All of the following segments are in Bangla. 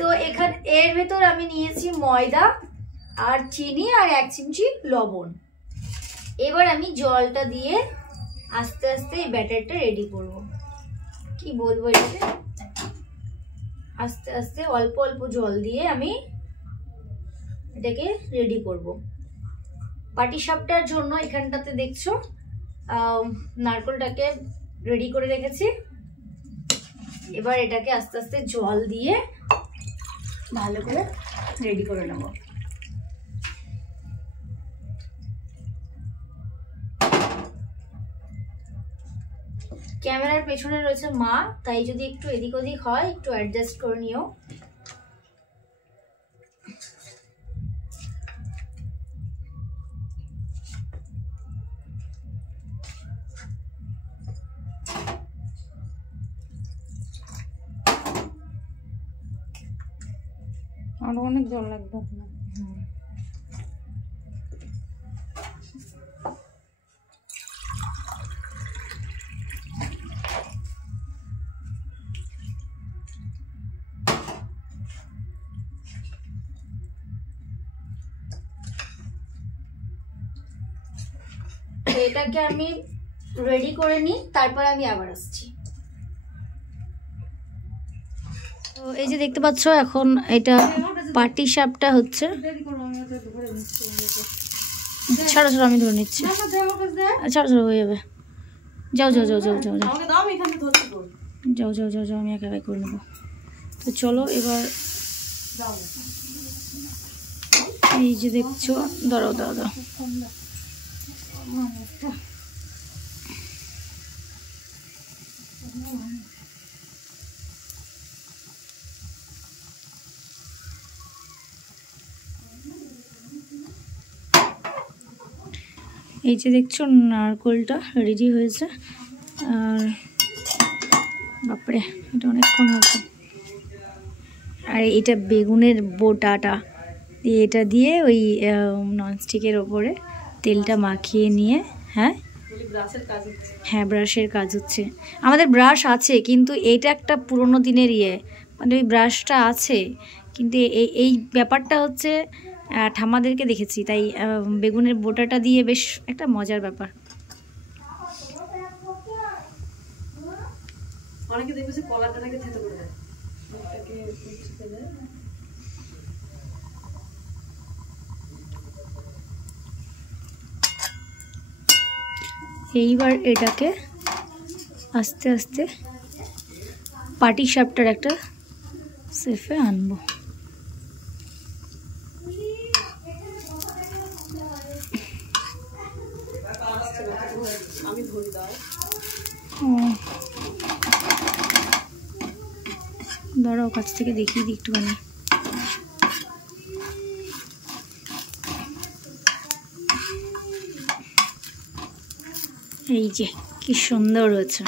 তো এখানে এর ভেতর আমি নিয়েছি ময়দা আর চিনি আর 1 চিমচি লবণ। এবার আমি জলটা দিয়ে আস্তে আস্তে এই ব্যাটারটা রেডি করব। কি বলবো, এটাকে আস্তে আস্তে অল্প অল্প জল দিয়ে আমি এটাকে রেডি করব। পাটিসাপটার জন্য এখানটাতে দেখছো নারকেলটাকে রেডি করে রেখেছি। এবার এটাকে আস্তে আস্তে জল দিয়ে ভালো করে রেডি করে নেব। ক্যামেরার পেছনে রয়েছে মা, তাই যদি একটু এদিক ওদিক হয় একটু অ্যাডজাস্ট করে নিও। আরো অনেক জল লাগবে আপনার। এটাকে আমি রেডি করে নিই, তারপর আমি আবার আসছি। তো এই যে দেখতে পাচ্ছ এখন এটা পাটিসাপটা হচ্ছে। ছাড়ো ছাড়ো, আমি ধরে নিচ্ছি। ছাড়ো ছাড়ো, হয়ে যাবে। যাও যাও যাও যাও যাও যাও যাও যাও যাও যাও, আমি একা একা করে নেবো। তো চলো এবার এই যে দেখছো, দাঁড়াও দাঁড়াও দাঁড়াও। এই যে দেখছো নারকেলটা রেডি হয়েছে। আর বাপরে, এটা অনেকক্ষণ হয়েছে। আর এটা বেগুনের বোটাটা দিয়ে, এটা দিয়ে ওই ননস্টিকের ওপরে তেলটা মাখিয়ে নিয়ে, হ্যাঁ হ্যাঁ ব্রাশের কাজ হচ্ছে। আমাদের ব্রাশ আছে, কিন্তু এইটা একটা পুরোনো দিনের মানে ওই ব্রাশটা আছে, কিন্তু এই ব্যাপারটা হচ্ছে ঠাম্মাদেরকে দেখেছি, তাই বেগুনের বোটাটা দিয়ে বেশ একটা মজার ব্যাপার। অনেকে দেখবে কলাটাকে থেতে করে দেয়। এইবার এটাকে আস্তে আস্তে পাটিসাপটার একটা শেপে আনবো। দাঁড়াও, কাছ থেকে দেখিয়ে দিই একটুখানি। এই যে কি সুন্দর হয়েছে।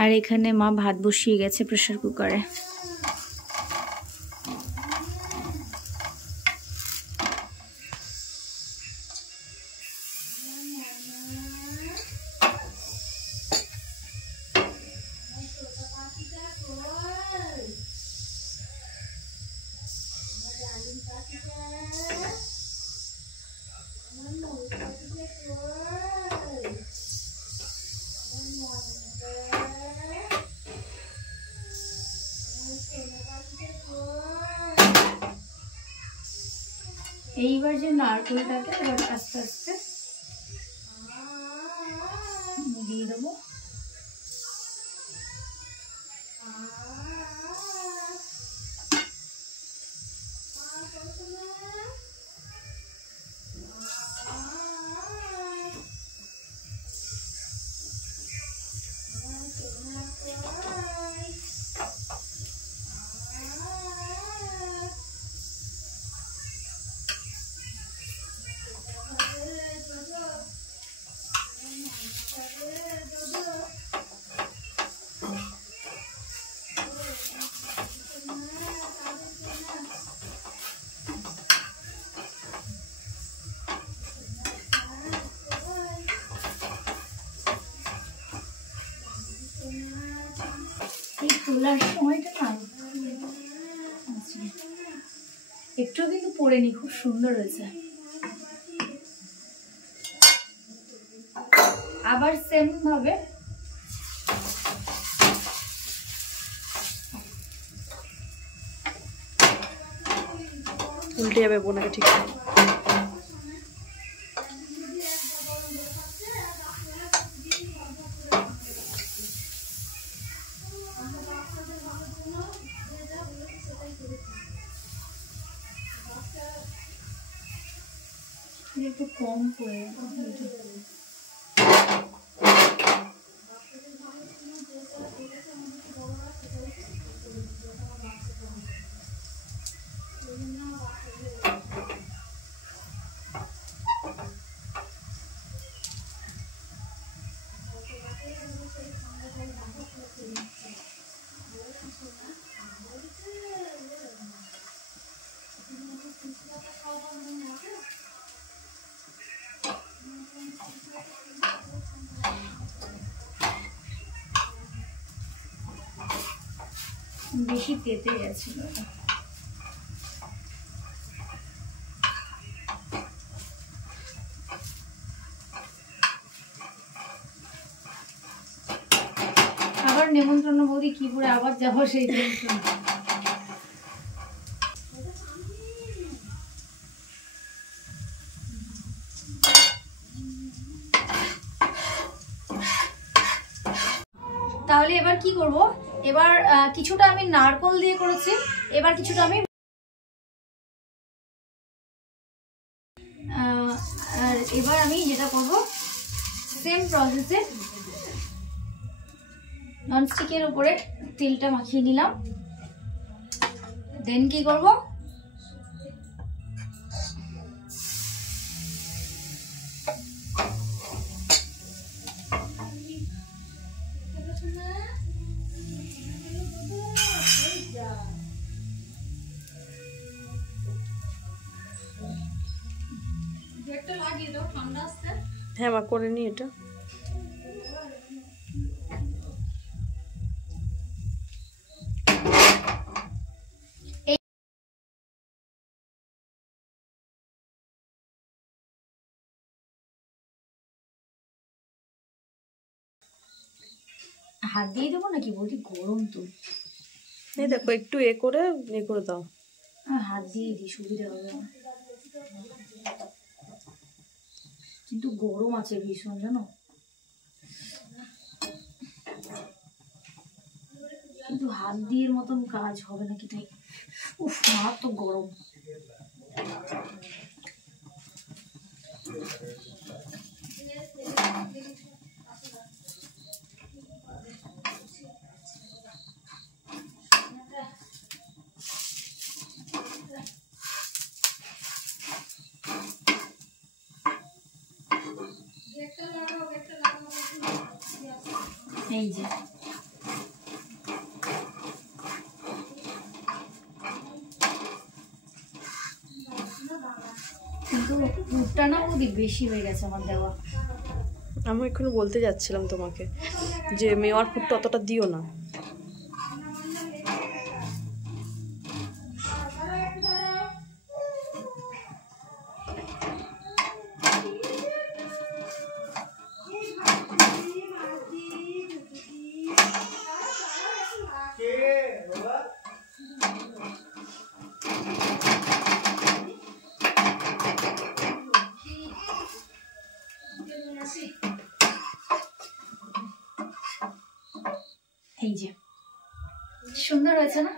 আর এখানে মা ভাত বসিয়ে গেছে প্রেসার কুকারে। এইবার যে নারকেলটাকে এবার আস্তে আস্তে দিয়ে দেবো। তোলার সময়টা না একটু কিন্তু পড়েনি, খুব সুন্দর হয়েছে। আবার সেম ভাবে উল্টে যাবে বোনাকে, ঠিক আছে। একটু কম করে বেশি তেতে গেছিল। আবার নেমন্ত্রণ বৌদি কি করে আবার যাবো সেই টেনশন। তাহলে এবার কি করব, এবার কিছুটা আমি নারকোল দিয়ে করেছি, এবার কিছুটা আমি আর এবার আমি যেটা করব সেম প্রসেসে ননস্টিকের উপরে তেলটা মাখিয়ে নিলাম। দেন কি করব, হ্যাঁ মা, করে নি এটা। হাত দিয়ে দেবো নাকি বলছি, গরম তো। এই দেখো একটু এ করে দাও। হাত দিয়ে দিই, সুবিধা হবে আমার, কিন্তু গরম আছে ভীষণ জানো, কিন্তু হাত দিয়ে মতন কাজ হবে নাকি তাই। উফ, মারাত্মক গরম। এই যে কিন্তু পুরটা না বৌদি বেশি হয়ে গেছে আমার দেওয়া। আমি এক্ষুনি বলতে যাচ্ছিলাম তোমাকে যে মেওয়ার পুরটা অতটা দিও না। এই যে সুন্দর হয়েছে না,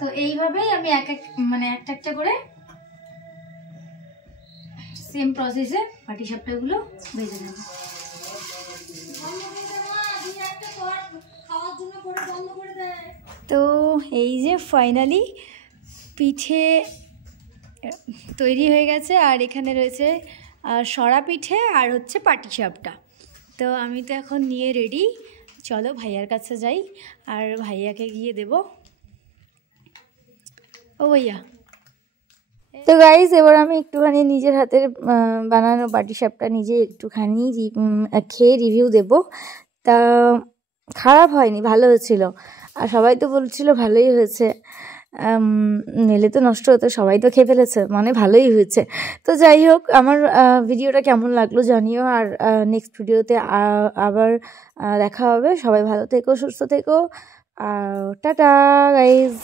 তো এইভাবেই আমি একটা একটা করে সেম প্রসেসে পাটিসাপটাগুলো ভেজে নেব। তো এই যে ফাইনালি পিঠে তৈরি হয়ে গেছে, আর এখানে রয়েছে সরা পিঠে আর হচ্ছে পাটিসাপটা। তো আমি তো এখন নিয়ে রেডি, চলো ভাইয়ার কাছে যাই আর ভাইয়াকে গিয়ে দেব। ও ভাইয়া, তো গাইজ এবার আমি একটুখানি নিজের হাতের বানানো পাটিসাপটা নিজে একটুখানি খেয়ে রিভিউ দেব। তা খারাপ হয়নি, ভালো হয়েছিল। আর সবাই তো বলছিল ভালোই হয়েছে, নিলে তো নষ্ট হতো, সবাই তো খেয়ে ফেলেছে, মানে ভালোই হয়েছে। তো যাই হোক, আমার ভিডিওটা কেমন লাগলো জানিও। আর নেক্সট ভিডিওতে আবার দেখা হবে। সবাই ভালো থেকো, সুস্থ থেকো। Tata guys.